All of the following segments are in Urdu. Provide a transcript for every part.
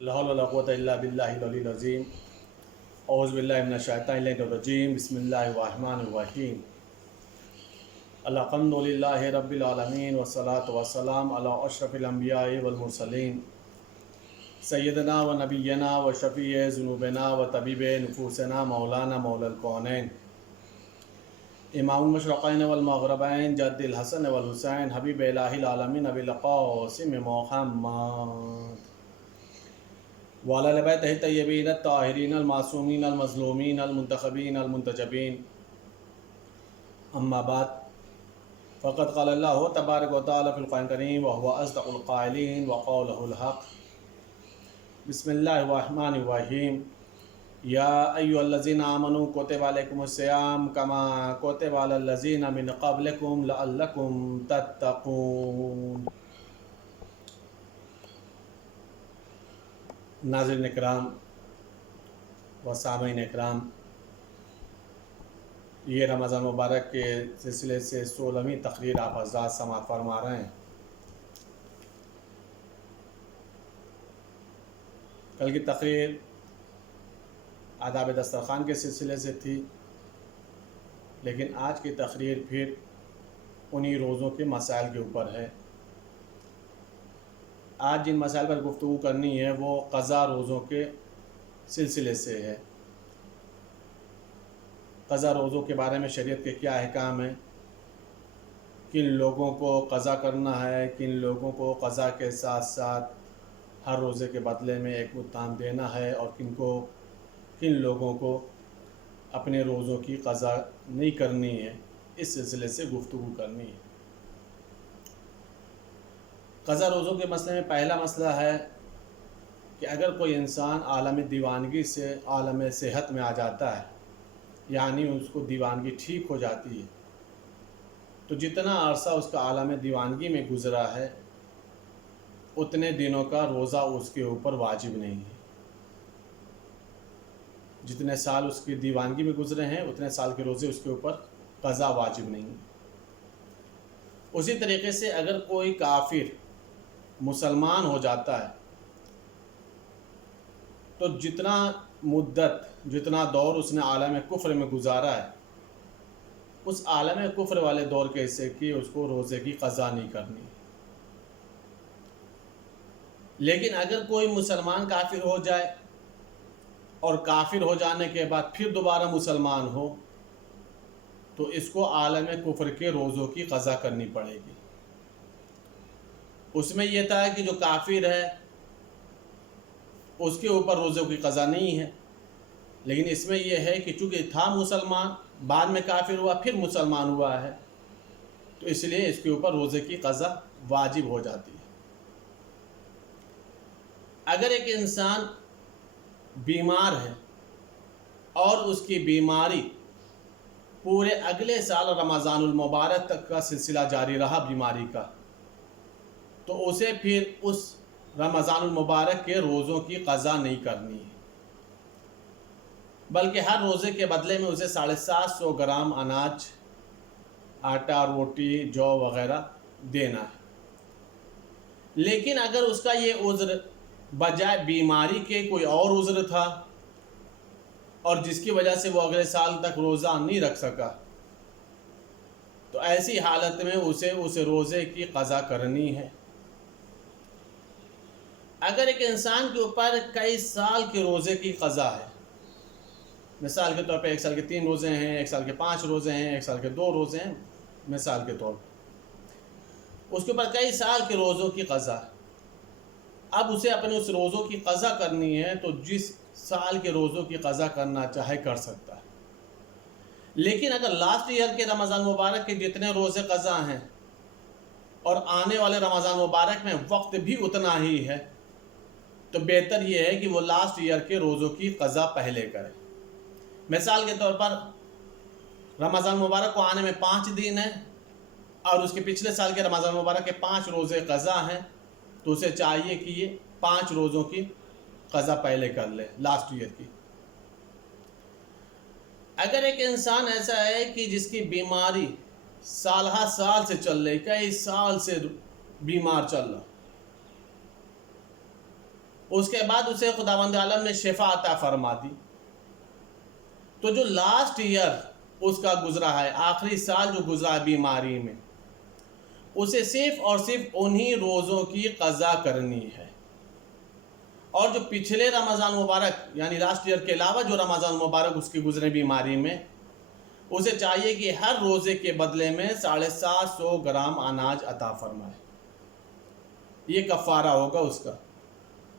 لا حول ولا قوة إلا بالله العلي العظيم أعوذ بالله من الشيطان الرجيم بسم الله الرحمن الرحيم الحمد لله رب العالمين والصلاة والسلام على أشرف الأنبياء والمرسلين سيدنا ونبينا وشفيع ذنوبنا وطبيب نفوسنا مولانا مولى الكونين امام المشرقين والمغربين جد الحسن والحسين حبيب إله العالمين أبي القاسم محمد وعلى آل بیتہ الطیبین الطاہرین المعصومین المظلومین المنتخبین المنتجبین اما بعد فقد قال اللہ تبارک و تعالی فی القرآن الکریم وهو اصدق القائلین وقوله الحق بسم اللہ الرحمن الرحیم یا ایھا الذین آمنوا کتب علیکم الصیام کما کتب علی الذین من قبلکم لعلکم تتقون۔ ناظرین اکرام و سامعین اکرام، یہ رمضان مبارک کے سلسلے سے 16ویں تقریر آپ حضرات سماعت فرما رہے ہیں۔ کل کی تقریر آداب دسترخوان کے سلسلے سے تھی، لیکن آج کی تقریر پھر انہی روزوں کے مسائل کے اوپر ہے۔ آج جن مسائل پر گفتگو کرنی ہے وہ قضا روزوں کے سلسلے سے ہے۔ قضا روزوں کے بارے میں شریعت کے کیا احکام ہیں، کن لوگوں کو قضا کرنا ہے، کن لوگوں کو قضا کے ساتھ ساتھ ہر روزے کے بدلے میں ایک مدام دینا ہے، اور کن لوگوں کو اپنے روزوں کی قضا نہیں کرنی ہے، اس سلسلے سے گفتگو کرنی ہے۔ قضا روزوں کے مسئلے میں پہلا مسئلہ ہے کہ اگر کوئی انسان عالم دیوانگی سے عالم صحت میں آ جاتا ہے، یعنی اس کو دیوانگی ٹھیک ہو جاتی ہے، تو جتنا عرصہ اس کا عالم دیوانگی میں گزرا ہے اتنے دنوں کا روزہ اس کے اوپر واجب نہیں ہے۔ جتنے سال اس کی دیوانگی میں گزرے ہیں اتنے سال کے روزے اس کے اوپر قضا واجب نہیں ہے۔ اسی طریقے سے اگر کوئی کافر مسلمان ہو جاتا ہے تو جتنا دور اس نے عالم کفر میں گزارا ہے، اس عالم کفر والے دور کے حصے کی اس کو روزے کی قضا نہیں کرنی۔ لیکن اگر کوئی مسلمان کافر ہو جائے اور کافر ہو جانے کے بعد پھر دوبارہ مسلمان ہو تو اس کو عالم کفر کے روزوں کی قضا کرنی پڑے گی۔ اس میں یہ تھا کہ جو کافر ہے اس کے اوپر روزوں کی قضا نہیں ہے، لیکن اس میں یہ ہے کہ چونکہ تھا مسلمان، بعد میں کافر ہوا، پھر مسلمان ہوا ہے، تو اس لیے اس کے اوپر روزے کی قضا واجب ہو جاتی ہے۔ اگر ایک انسان بیمار ہے اور اس کی بیماری پورے اگلے سال رمضان المبارک تک کا سلسلہ جاری رہا بیماری کا، تو اسے پھر اس رمضان المبارک کے روزوں کی قضا نہیں کرنی ہے، بلکہ ہر روزے کے بدلے میں اسے 750 گرام اناج، آٹا، روٹی، جو وغیرہ دینا ہے۔ لیکن اگر اس کا یہ عذر بجائے بیماری کے کوئی اور عذر تھا اور جس کی وجہ سے وہ اگلے سال تک روزہ نہیں رکھ سکا، تو ایسی حالت میں اسے اس روزے کی قضا کرنی ہے۔ اگر ایک انسان کے اوپر کئی سال کے روزے کی قضا ہے، مثال کے طور پہ 1 سال کے 3 روزے ہیں، 1 سال کے 5 روزے ہیں، 1 سال کے 2 روزے ہیں، مثال کے طور پر اس کے اوپر کئی سال کے روزوں کی قضا ہے، اب اسے اپنے اس روزوں کی قضا کرنی ہے تو جس سال کے روزوں کی قضا کرنا چاہے کر سکتا ہے۔ لیکن اگر لاسٹ ایئر کے رمضان مبارک کے جتنے روزے قضا ہیں اور آنے والے رمضان مبارک میں وقت بھی اتنا ہی ہے، تو بہتر یہ ہے کہ وہ لاسٹ ایئر کے روزوں کی قضا پہلے کرے۔ مثال کے طور پر رمضان مبارک کو آنے میں 5 دن ہیں اور اس کے پچھلے سال کے رمضان مبارک کے 5 روزے قضا ہیں، تو اسے چاہیے کہ یہ 5 روزوں کی قضا پہلے کر لے لاسٹ ایئر کی۔ اگر ایک انسان ایسا ہے کہ جس کی بیماری سال ہر سال سے چل رہی، کئی سال سے بیمار چل رہا، اس کے بعد اسے خداوند عالم نے شفا عطا فرما دی. تو جو لاسٹ ایئر اس کا گزرا ہے، آخری سال جو گزرا ہے بیماری میں، اسے صرف اور صرف انہی روزوں کی قضا کرنی ہے. اور جو پچھلے رمضان مبارک یعنی لاسٹ ایئر کے علاوہ جو رمضان مبارک اس کی گزرے بیماری میں، اسے چاہیے کہ ہر روزے کے بدلے میں 750 گرام اناج عطا فرمائے. یہ کفارہ ہوگا اس کا.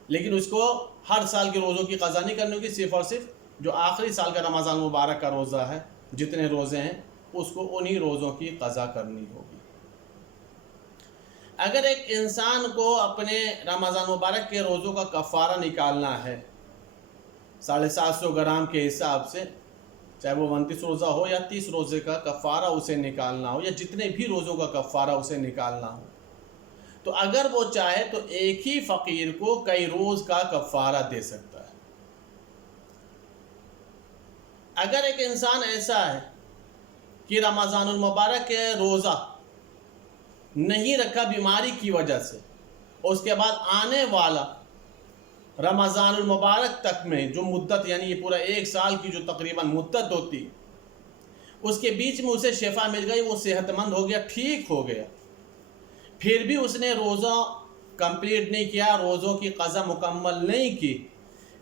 لیکن اس کو ہر سال کے روزوں کی قضا نہیں کرنی ہوگی، صرف اور صرف جو آخری سال کا رمضان مبارک کا روزہ ہے، جتنے روزے ہیں اس کو انہی روزوں کی قضا کرنی ہوگی. اگر ایک انسان کو اپنے رمضان مبارک کے روزوں کا کفارہ نکالنا ہے 750 گرام کے حساب سے، چاہے وہ 29 روزہ ہو یا 30 روزے کا کفارہ اسے نکالنا ہو، یا جتنے بھی روزوں کا کفارہ اسے نکالنا ہو، تو اگر وہ چاہے تو ایک ہی فقیر کو کئی روز کا کفارہ دے سکتا ہے. اگر ایک انسان ایسا ہے کہ رمضان المبارک کے روزہ نہیں رکھا بیماری کی وجہ سے، اس کے بعد آنے والا رمضان المبارک تک میں جو مدت، یعنی یہ پورا ایک سال کی جو تقریباً مدت ہوتی، اس کے بیچ میں اسے شفا مل گئی، وہ صحت مند ہو گیا، ٹھیک ہو گیا، پھر بھی اس نے روزہ کمپلیٹ نہیں کیا، روزوں کی قضا مکمل نہیں کی،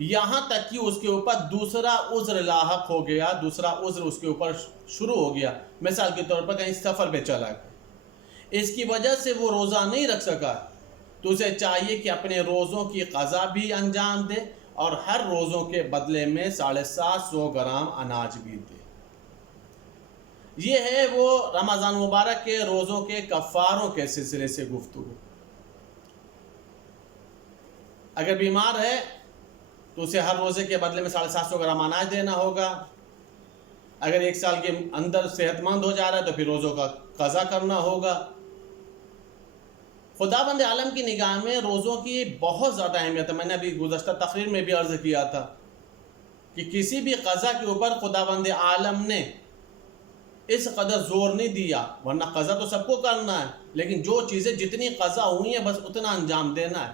یہاں تک کہ اس کے اوپر دوسرا عذر لاحق ہو گیا، دوسرا عذر اس کے اوپر شروع ہو گیا. مثال کے طور پر کہیں سفر پہ چلا گیا، اس کی وجہ سے وہ روزہ نہیں رکھ سکا، تو اسے چاہیے کہ اپنے روزوں کی قضا بھی انجام دے اور ہر روزوں کے بدلے میں 750 گرام اناج بھی دے. یہ ہے وہ رمضان مبارک کے روزوں کے کفاروں کے سلسلے سے گفتگو. اگر بیمار ہے تو اسے ہر روزے کے بدلے میں 750 گرام اناج دینا ہوگا. اگر ایک سال کے اندر صحت مند ہو جا رہا ہے تو پھر روزوں کا قضا کرنا ہوگا. خداوند عالم کی نگاہ میں روزوں کی بہت زیادہ اہمیت ہے. میں نے ابھی گزشتہ تقریر میں بھی عرض کیا تھا کہ کسی بھی قضا کے اوپر خداوند عالم نے اس قدر زور نہیں دیا، ورنہ قضا تو سب کو کرنا ہے، لیکن جو چیزیں جتنی قضا ہوئی ہیں بس اتنا انجام دینا ہے.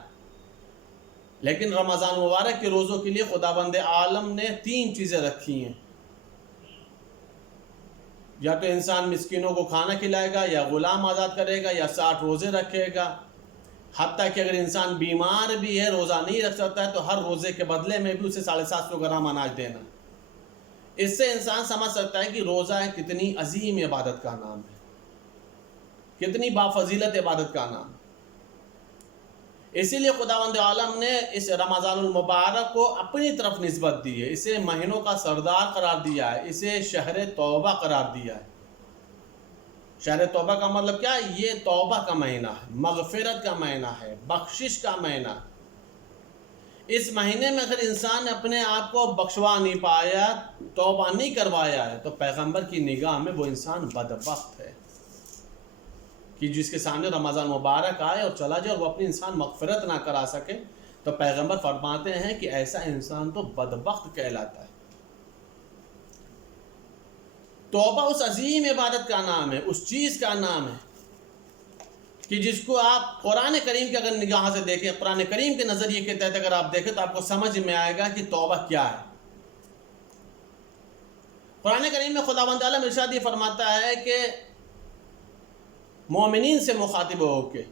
لیکن رمضان مبارک کے روزوں کے لیے خداوند عالم نے 3 چیزیں رکھی ہیں. یا تو انسان مسکینوں کو کھانا کھلائے گا، یا غلام آزاد کرے گا، یا 60 روزے رکھے گا. حتیٰ کہ اگر انسان بیمار بھی ہے، روزہ نہیں رکھ سکتا ہے، تو ہر روزے کے بدلے میں بھی اسے 750 گرام اناج دینا. اس سے انسان سمجھ سکتا ہے کہ روزہ کتنی عظیم عبادت کا نام ہے، کتنی بافضیلت عبادت کا نام ہے. اسی لیے خداوند عالم نے اس رمضان المبارک کو اپنی طرف نسبت دی ہے، اسے مہینوں کا سردار قرار دیا ہے، اسے شہر توبہ قرار دیا ہے. شہر توبہ کا مطلب کیا ہے؟ یہ توبہ کا مہینہ ہے، مغفرت کا مہینہ ہے، بخشش کا مہینہ ہے. اس مہینے میں اگر انسان اپنے آپ کو بخشوا نہیں پایا، توبہ نہیں کروایا ہے، تو پیغمبر کی نگاہ میں وہ انسان بدبخت ہے. کہ جس کے سامنے رمضان مبارک آئے اور چلا جائے اور وہ اپنی انسان مغفرت نہ کرا سکے، تو پیغمبر فرماتے ہیں کہ ایسا انسان تو بدبخت کہلاتا ہے. توبہ اس عظیم عبادت کا نام ہے، اس چیز کا نام ہے کہ جس کو آپ قرآن کریم کے اگر نگاہ سے دیکھیں، قرآن کریم کے نظریے کے تحت اگر آپ دیکھیں تو آپ کو سمجھ میں آئے گا کہ توبہ کیا ہے. قرآن کریم میں خداوند تعالیٰ ارشاد یہ فرماتا ہے کہ مومنین سے مخاطب ہو کے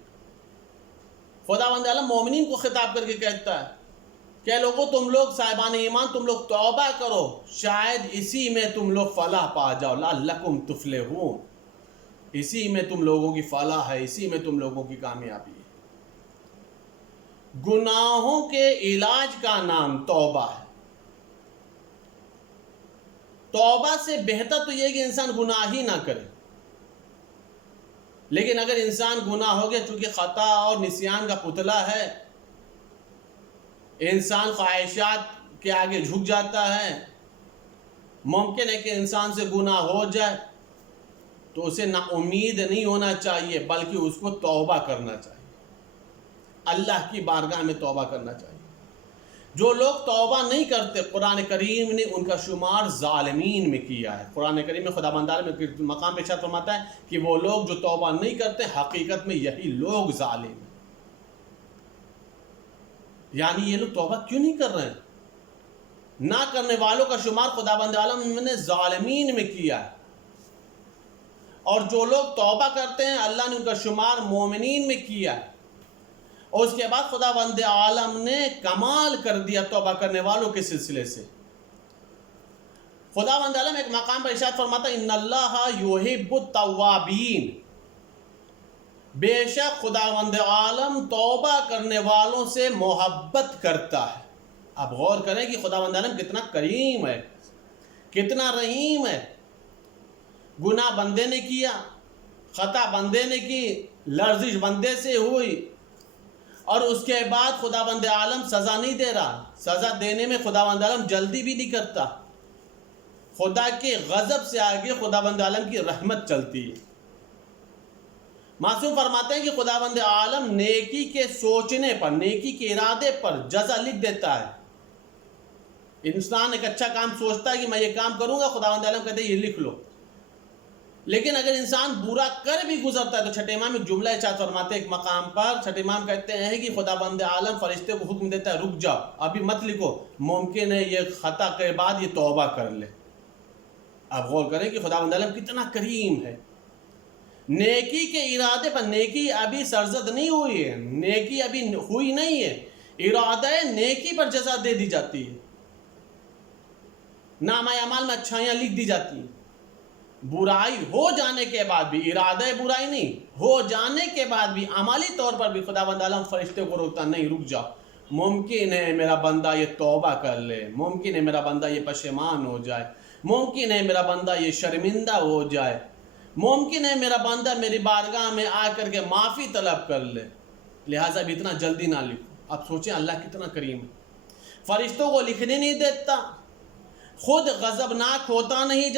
خداوند تعالیٰ مومنین کو خطاب کر کے کہتا ہے کہ لوگو تم لوگ صاحبان ایمان، تم لوگ توبہ کرو، شاید اسی میں تم لوگ فلاح پا جاؤ، لعلکم تفلحون. اسی میں تم لوگوں کی فلاح ہے، اسی میں تم لوگوں کی کامیابی ہے. گناہوں کے علاج کا نام توبہ ہے. توبہ سے بہتر تو یہ کہ انسان گناہ ہی نہ کرے. لیکن اگر انسان گناہ ہو گیا، چونکہ خطا اور نسیان کا پتلا ہے، انسان خواہشات کے آگے جھک جاتا ہے، ممکن ہے کہ انسان سے گناہ ہو جائے، تو اسے نا امید نہیں ہونا چاہیے، بلکہ اس کو توبہ کرنا چاہیے، اللہ کی بارگاہ میں توبہ کرنا چاہیے. جو لوگ توبہ نہیں کرتے، قرآن کریم نے ان کا شمار ظالمین میں کیا ہے. قرآن کریم میں خداوند تعالیٰ مقام پہ ارشاد فرماتا ہے کہ وہ لوگ جو توبہ نہیں کرتے، حقیقت میں یہی لوگ ظالم ہیں. یعنی یہ لوگ توبہ کیوں نہیں کر رہے ہیں؟ نہ کرنے والوں کا شمار خداوند عالم نے ظالمین میں کیا ہے، اور جو لوگ توبہ کرتے ہیں اللہ نے ان کا شمار مومنین میں کیا ہے۔ اور اس کے بعد خداوند عالم نے کمال کر دیا توبہ کرنے والوں کے سلسلے سے۔ خداوند عالم ایک مقام پر ارشاد فرماتا ہے ان اللہ یحب التوابین، بے شک خداوند عالم توبہ کرنے والوں سے محبت کرتا ہے۔ اب غور کریں کہ خداوند عالم کتنا کریم ہے، کتنا رحیم ہے۔ گناہ بندے نے کیا، خطا بندے نے کی، لرزش بندے سے ہوئی، اور اس کے بعد خداوند عالم سزا نہیں دے رہا۔ سزا دینے میں خداوند عالم جلدی بھی نہیں کرتا۔ خدا کے غضب سے آگے خداوند عالم کی رحمت چلتی ہے۔ معصوم فرماتے ہیں کہ خداوند عالم نیکی کے سوچنے پر، نیکی کے ارادے پر جزا لکھ دیتا ہے۔ انسان ایک اچھا کام سوچتا ہے کہ میں یہ کام کروں گا، خداوند عالم کہتے ہیں یہ لکھ لو۔ لیکن اگر انسان برا کر بھی گزرتا ہے تو چھٹے امام ایک جملہ ارشاد فرماتے ہیں ایک مقام پر، چھٹے امام کہتے ہیں کہ خداوند عالم فرشتے کو حکم دیتا ہے رک جاؤ، ابھی مت لکھو، ممکن ہے یہ خطا کے بعد یہ توبہ کر لے۔ اب غور کریں کہ خداوند عالم کتنا کریم ہے۔ نیکی کے ارادے پر، نیکی ابھی سرزد نہیں ہوئی ہے، نیکی ابھی ہوئی نہیں ہے، ارادہ نیکی پر جزا دے دی جاتی ہے، نامہ اعمال میں اچھائیاں لکھ دی جاتی ہیں۔ برائی ہو جانے کے بعد بھی، ارادہ برائی نہیں، ہو جانے کے بعد بھی عملی طور پر بھی خداوند عالم فرشتے کو روکتا نہیں، رک جاؤ، ممکن ہے میرا بندہ یہ توبہ کر لے، ممکن ہے میرا بندہ یہ پشیمان ہو جائے، ممکن ہے میرا بندہ یہ شرمندہ ہو جائے، ممکن ہے میرا بندہ میری بارگاہ میں آ کر کے معافی طلب کر لے، لہٰذا بھی اتنا جلدی نہ لکھو۔ اب سوچیں اللہ کتنا کریم ہے، فرشتوں کو لکھنے نہیں دیتا، خود غضبناک ہوتا نہیں،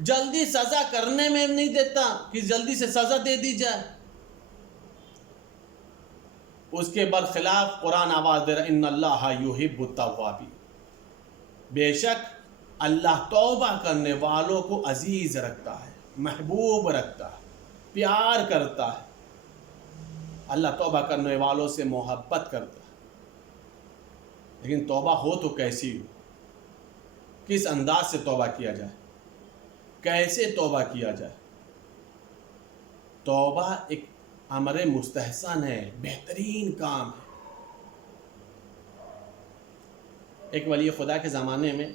جلدی سزا کرنے میں نہیں دیتا کہ جلدی سے سزا دے دی جائے۔ اس کے برخلاف قرآن آواز دے رہا ان اللہ یحب التوابین، بے شک اللہ توبہ کرنے والوں کو عزیز رکھتا ہے، محبوب رکھتا ہے، پیار کرتا ہے۔ اللہ توبہ کرنے والوں سے محبت کرتا ہے۔ لیکن توبہ ہو تو کیسی ہو، کس انداز سے توبہ کیا جائے، کیسے توبہ کیا جائے؟ توبہ ایک امر مستحسن ہے، بہترین کام ہے۔ ایک ولی خدا کے زمانے میں،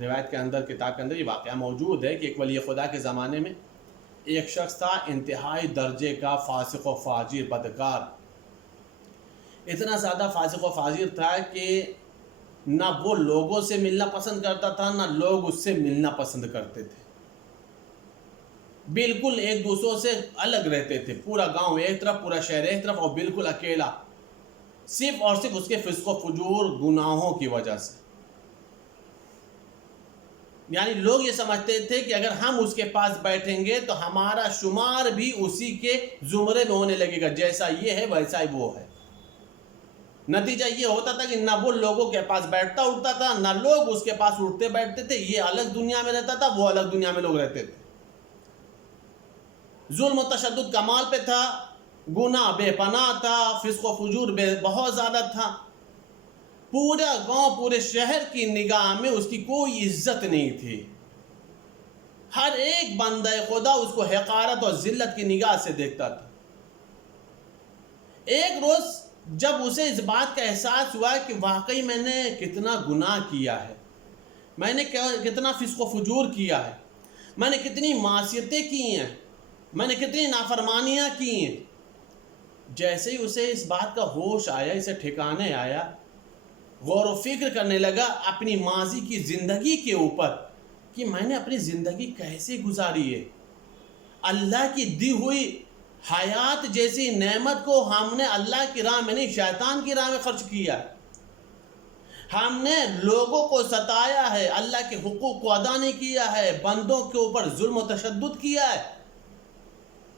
روایت کے اندر، کتاب کے اندر یہ واقعہ موجود ہے کہ ایک ولی خدا کے زمانے میں ایک شخص تھا انتہائی درجے کا فاسق و فاجر، بدکار، اتنا زیادہ فاسق و فاجر تھا کہ نہ وہ لوگوں سے ملنا پسند کرتا تھا، نہ لوگ اس سے ملنا پسند کرتے تھے، بالکل ایک دوسروں سے الگ رہتے تھے، پورا گاؤں ایک طرف، پورا شہر ایک طرف، اور بالکل اکیلا، صرف اور صرف اس کے فسق و فجور گناہوں کی وجہ سے۔ یعنی لوگ یہ سمجھتے تھے کہ اگر ہم اس کے پاس بیٹھیں گے تو ہمارا شمار بھی اسی کے زمرے میں ہونے لگے گا، جیسا یہ ہے ویسا ہی وہ ہے۔ نتیجہ یہ ہوتا تھا کہ نہ وہ لوگوں کے پاس بیٹھتا اٹھتا تھا، نہ لوگ اس کے پاس اٹھتے بیٹھتے تھے، یہ الگ دنیا میں رہتا تھا، وہ الگ دنیا میں لوگ رہتے تھے۔ ظلم و تشدد کمال پہ تھا، گناہ بے پناہ تھا، فسق و فجور بہت زیادہ تھا، پورا گاؤں، پورے شہر کی نگاہ میں اس کی کوئی عزت نہیں تھی، ہر ایک بندہ خدا اس کو حقارت اور ذلت کی نگاہ سے دیکھتا تھا۔ ایک روز جب اسے اس بات کا احساس ہوا کہ واقعی میں نے کتنا گناہ کیا ہے، میں نے کتنا فسق و فجور کیا ہے، میں نے کتنی معصیتیں کی ہیں، میں نے کتنی نافرمانیاں کی ہیں، جیسے ہی اسے اس بات کا ہوش آیا، اسے ٹھکانے آیا، غور و فکر کرنے لگا اپنی ماضی کی زندگی کے اوپر کہ میں نے اپنی زندگی کیسے گزاری ہے۔ اللہ کی دی ہوئی حیات جیسی نعمت کو ہم نے اللہ کی راہ میں نہیں، شیطان کی راہ میں خرچ کیا ہے، ہم نے لوگوں کو ستایا ہے، اللہ کے حقوق کو ادا نہیں کیا ہے، بندوں کے اوپر ظلم و تشدد کیا ہے۔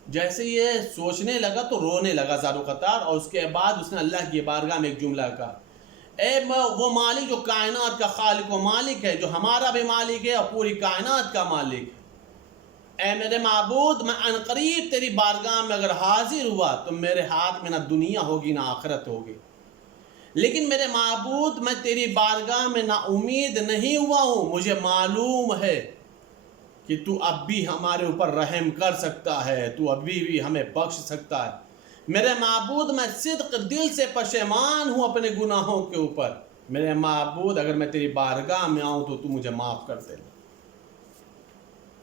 جیسے یہ سوچنے لگا تو رونے لگا زار و قطار، اور اس کے بعد اس نے اللہ کی بارگاہ میں ایک جملہ کہا، اے وہ مالک جو کائنات کا خالق و مالک ہے، جو ہمارا بھی مالک ہے اور پوری کائنات کا مالک ہے، اے میرے معبود میں عنقریب تیری بارگاہ میں اگر حاضر ہوا تو میرے ہاتھ میں نہ دنیا ہوگی نہ آخرت ہوگی، لیکن میرے معبود میں تیری بارگاہ میں نا امید نہیں ہوا ہوں، مجھے معلوم ہے کہ تو اب بھی ہمارے اوپر رحم کر سکتا ہے، تو ابھی بھی ہمیں بخش سکتا ہے۔ میرے معبود میں صدق دل سے پشیمان ہوں اپنے گناہوں کے اوپر، میرے معبود اگر میں تیری بارگاہ میں آؤں تو تو مجھے معاف کر دے۔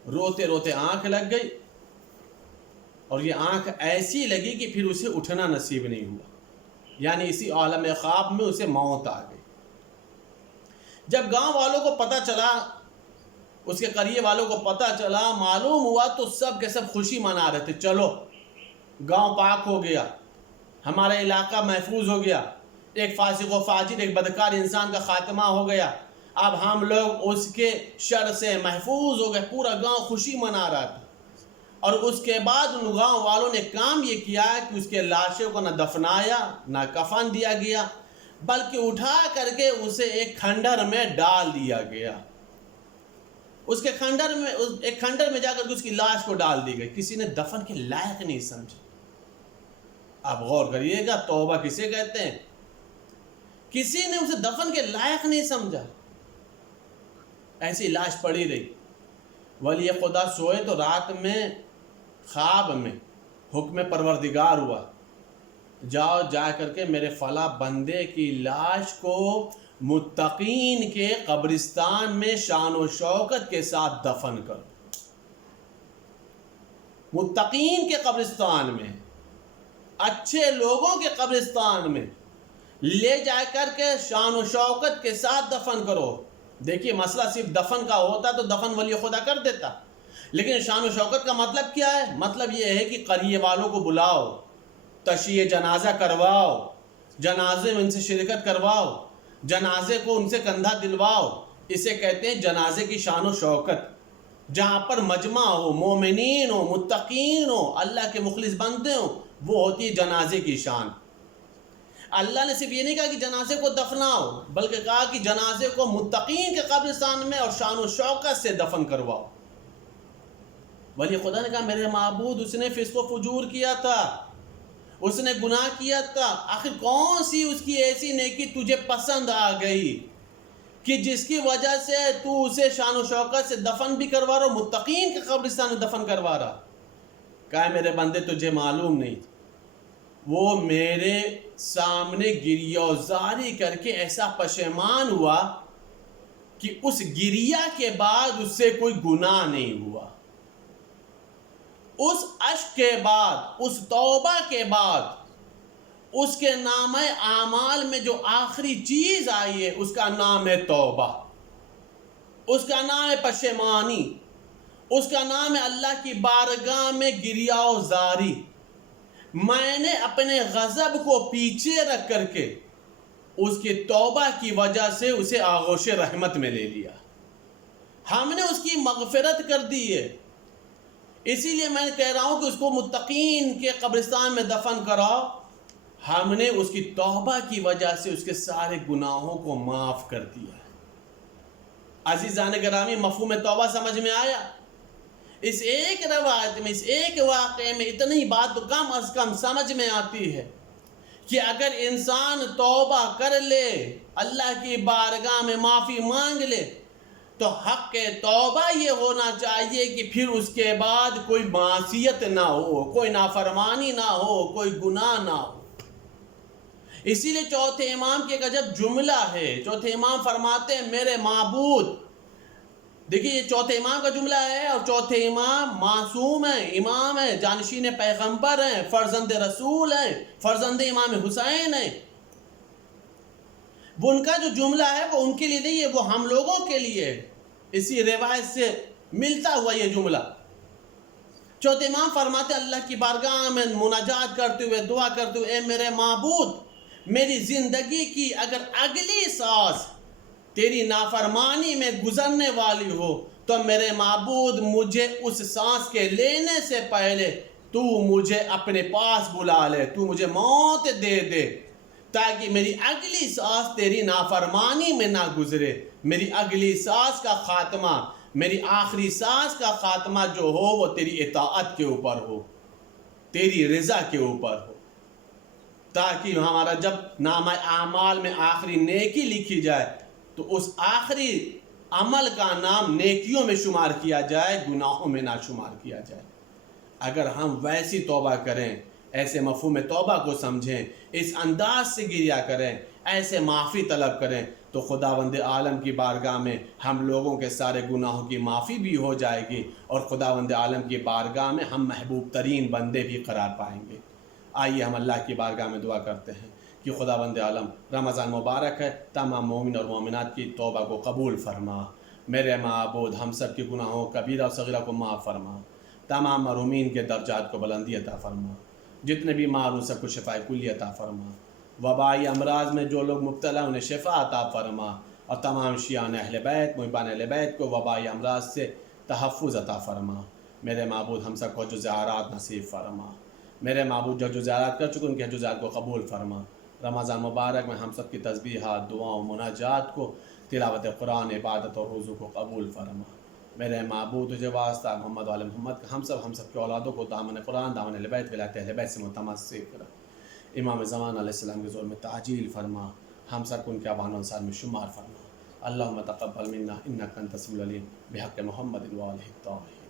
روتے روتے آنکھ لگ گئی، اور یہ آنکھ ایسی لگی کہ پھر اسے اٹھنا نصیب نہیں ہوا، یعنی اسی عالم خواب میں اسے موت آ گئی۔ جب گاؤں والوں کو پتہ چلا، اس کے قریے والوں کو پتہ چلا، معلوم ہوا، تو سب کے سب خوشی منا رہے تھے، چلو گاؤں پاک ہو گیا، ہمارا علاقہ محفوظ ہو گیا، ایک فاسق و فاجر ایک بدکار انسان کا خاتمہ ہو گیا، اب ہم لوگ اس کے شر سے محفوظ ہو گئے۔ پورا گاؤں خوشی منا رہا تھا، اور اس کے بعد ان گاؤں والوں نے کام یہ کیا کہ اس کے لاشوں کو نہ دفنایا نہ کفن دیا گیا، بلکہ اٹھا کر کے اسے ایک کھنڈر میں ڈال دیا گیا۔ اس کے ایک کھنڈر میں جا کر کے اس کی لاش کو ڈال دی گئی، کسی نے دفن کے لائق نہیں سمجھا۔ آپ غور کریے گا، توبہ کسے کہتے ہیں؟ کسی نے اسے دفن کے لائق نہیں سمجھا، ایسی لاش پڑی رہی۔ ولی خدا سوئے تو رات میں خواب میں حکم پروردگار ہوا، جاؤ جا کر کے میرے فلاں بندے کی لاش کو متقین کے قبرستان میں شان و شوکت کے ساتھ دفن کرو۔ متقین کے قبرستان میں، اچھے لوگوں کے قبرستان میں لے جا کر کے شان و شوکت کے ساتھ دفن کرو۔ دیکھیے مسئلہ صرف دفن کا ہوتا تو دفن ولی خدا کر دیتا، لیکن شان و شوکت کا مطلب کیا ہے؟ مطلب یہ ہے کہ قریے والوں کو بلاؤ، تشییع جنازہ کرواؤ، جنازے میں ان سے شرکت کرواؤ، جنازے کو ان سے کندھا دلواؤ۔ اسے کہتے ہیں جنازے کی شان و شوکت، جہاں پر مجمع ہو، مومنین ہو، متقین ہو، اللہ کے مخلص بندے ہو، وہ ہوتی ہے جنازے کی شان۔ اللہ نے صرف یہ نہیں کہا کہ جنازے کو دفناؤ، بلکہ کہا کہ جنازے کو متقین کے قبرستان میں اور شان و شوکت سے دفن کرواؤ۔ ولی خدا نے کہا میرے معبود اس نے فسق و فجور کیا تھا، اس نے گناہ کیا تھا، آخر کون سی اس کی ایسی نیکی تجھے پسند آ گئی کہ جس کی وجہ سے تو اسے شان و شوکت سے دفن بھی کروا رہا، متقین کے قبرستان میں دفن کروا رہا؟ کہا میرے بندے تجھے معلوم نہیں، وہ میرے سامنے گریہ زاری کر کے ایسا پشیمان ہوا کہ اس گریہ کے بعد اس سے کوئی گناہ نہیں ہوا، اس اشک کے بعد، اس توبہ کے بعد، اس کے نام اعمال میں جو آخری چیز آئی ہے اس کا نام ہے توبہ، اس کا نام ہے پشیمانی، اس کا نام ہے اللہ کی بارگاہ میں گریہ زاری۔ میں نے اپنے غضب کو پیچھے رکھ کر کے اس کی توبہ کی وجہ سے اسے آغوش رحمت میں لے لیا، ہم نے اس کی مغفرت کر دی ہے۔ اسی لیے میں کہہ رہا ہوں کہ اس کو متقین کے قبرستان میں دفن کراؤ، ہم نے اس کی توبہ کی وجہ سے اس کے سارے گناہوں کو معاف کر دیا۔ عزیزان گرامی، مفہوم توبہ سمجھ میں آیا؟ اس ایک روایت میں، اس ایک واقعے میں اتنی بات تو کم از کم سمجھ میں آتی ہے کہ اگر انسان توبہ کر لے، اللہ کی بارگاہ میں معافی مانگ لے، تو حق توبہ یہ ہونا چاہیے کہ پھر اس کے بعد کوئی معصیت نہ ہو، کوئی نافرمانی نہ ہو، کوئی گناہ نہ ہو۔ اسی لیے چوتھے امام کی ایک عجب جملہ ہے، چوتھے امام فرماتے ہیں میرے معبود، دیکھیے یہ چوتھے امام کا جملہ ہے، اور چوتھے امام معصوم ہیں، امام ہیں، جانشین پیغمبر ہیں، فرزند رسول ہیں، فرزند امام حسین ہیں۔ وہ ان کا جو جملہ ہے وہ ان کے لیے نہیں ہے، وہ ہم لوگوں کے لیے ہے، اسی روایت سے ملتا ہوا یہ جملہ۔ چوتھے امام فرماتے اللہ کی بارگاہ میں مناجات کرتے ہوئے، دعا کرتے ہوئے، اے میرے معبود، میری زندگی کی اگر اگلی سانس تیری نافرمانی میں گزرنے والی ہو تو میرے معبود مجھے اس سانس کے لینے سے پہلے تو مجھے اپنے پاس بلا لے، تو مجھے موت دے دے، تاکہ میری اگلی سانس تیری نافرمانی میں نہ گزرے، میری اگلی سانس کا خاتمہ میری آخری سانس کا خاتمہ جو ہو وہ تیری اطاعت کے اوپر ہو، تیری رضا کے اوپر ہو، تاکہ ہمارا جب نامہ اعمال میں آخری نیکی لکھی جائے تو اس آخری عمل کا نام نیکیوں میں شمار کیا جائے، گناہوں میں نہ شمار کیا جائے۔ اگر ہم ویسی توبہ کریں، ایسے مفہوم توبہ کو سمجھیں، اس انداز سے گریا کریں، ایسے معافی طلب کریں، تو خداوند عالم کی بارگاہ میں ہم لوگوں کے سارے گناہوں کی معافی بھی ہو جائے گی، اور خداوند عالم کی بارگاہ میں ہم محبوب ترین بندے بھی قرار پائیں گے۔ آئیے ہم اللہ کی بارگاہ میں دعا کرتے ہیں کہ خداوند عالم، رمضان مبارک ہے، تمام مومن اور مومنات کی توبہ کو قبول فرما۔ میرے معبود، ہم سب کے گناہوں کبیرہ و صغیرہ کو معاف فرما، تمام مرحومین کے درجات کو بلندی عطا فرما، جتنے بھی معروم سب کو شفاء کلی عطا فرما، وبائی امراض میں جو لوگ مبتلا انہیں شفا عطا فرما، اور تمام شیعان اہل بیت، محبان اہل بیت کو وبائی امراض سے تحفظ عطا فرما۔ میرے معبود، ہم سب کو حج و زیارات نصیب فرما۔ میرے معبود، جو زیارات کر چکے ان کے حج و زیارات کو قبول فرما۔ رمضان مبارک میں ہم سب کی تسبیحات، دعاؤں، مناجات کو، تلاوت قرآن، عبادت اور روزوں کو قبول فرما۔ میرے معبود، تجھے واسطہ محمد وآل محمد کا ہم سب کے اولادوں کو دامن قرآن، دامن اہل بیت، ولایت اہل بیت سے متمسک کر۔ امام زمان علیہ السلام کے زور میں تعجیل فرما، ہم سب کو ان کے اعوان و انصار میں شمار فرما۔ اللہم تقبل منا انک انت السمیع العلیم، بحق محمد وآلہ الطاہرین۔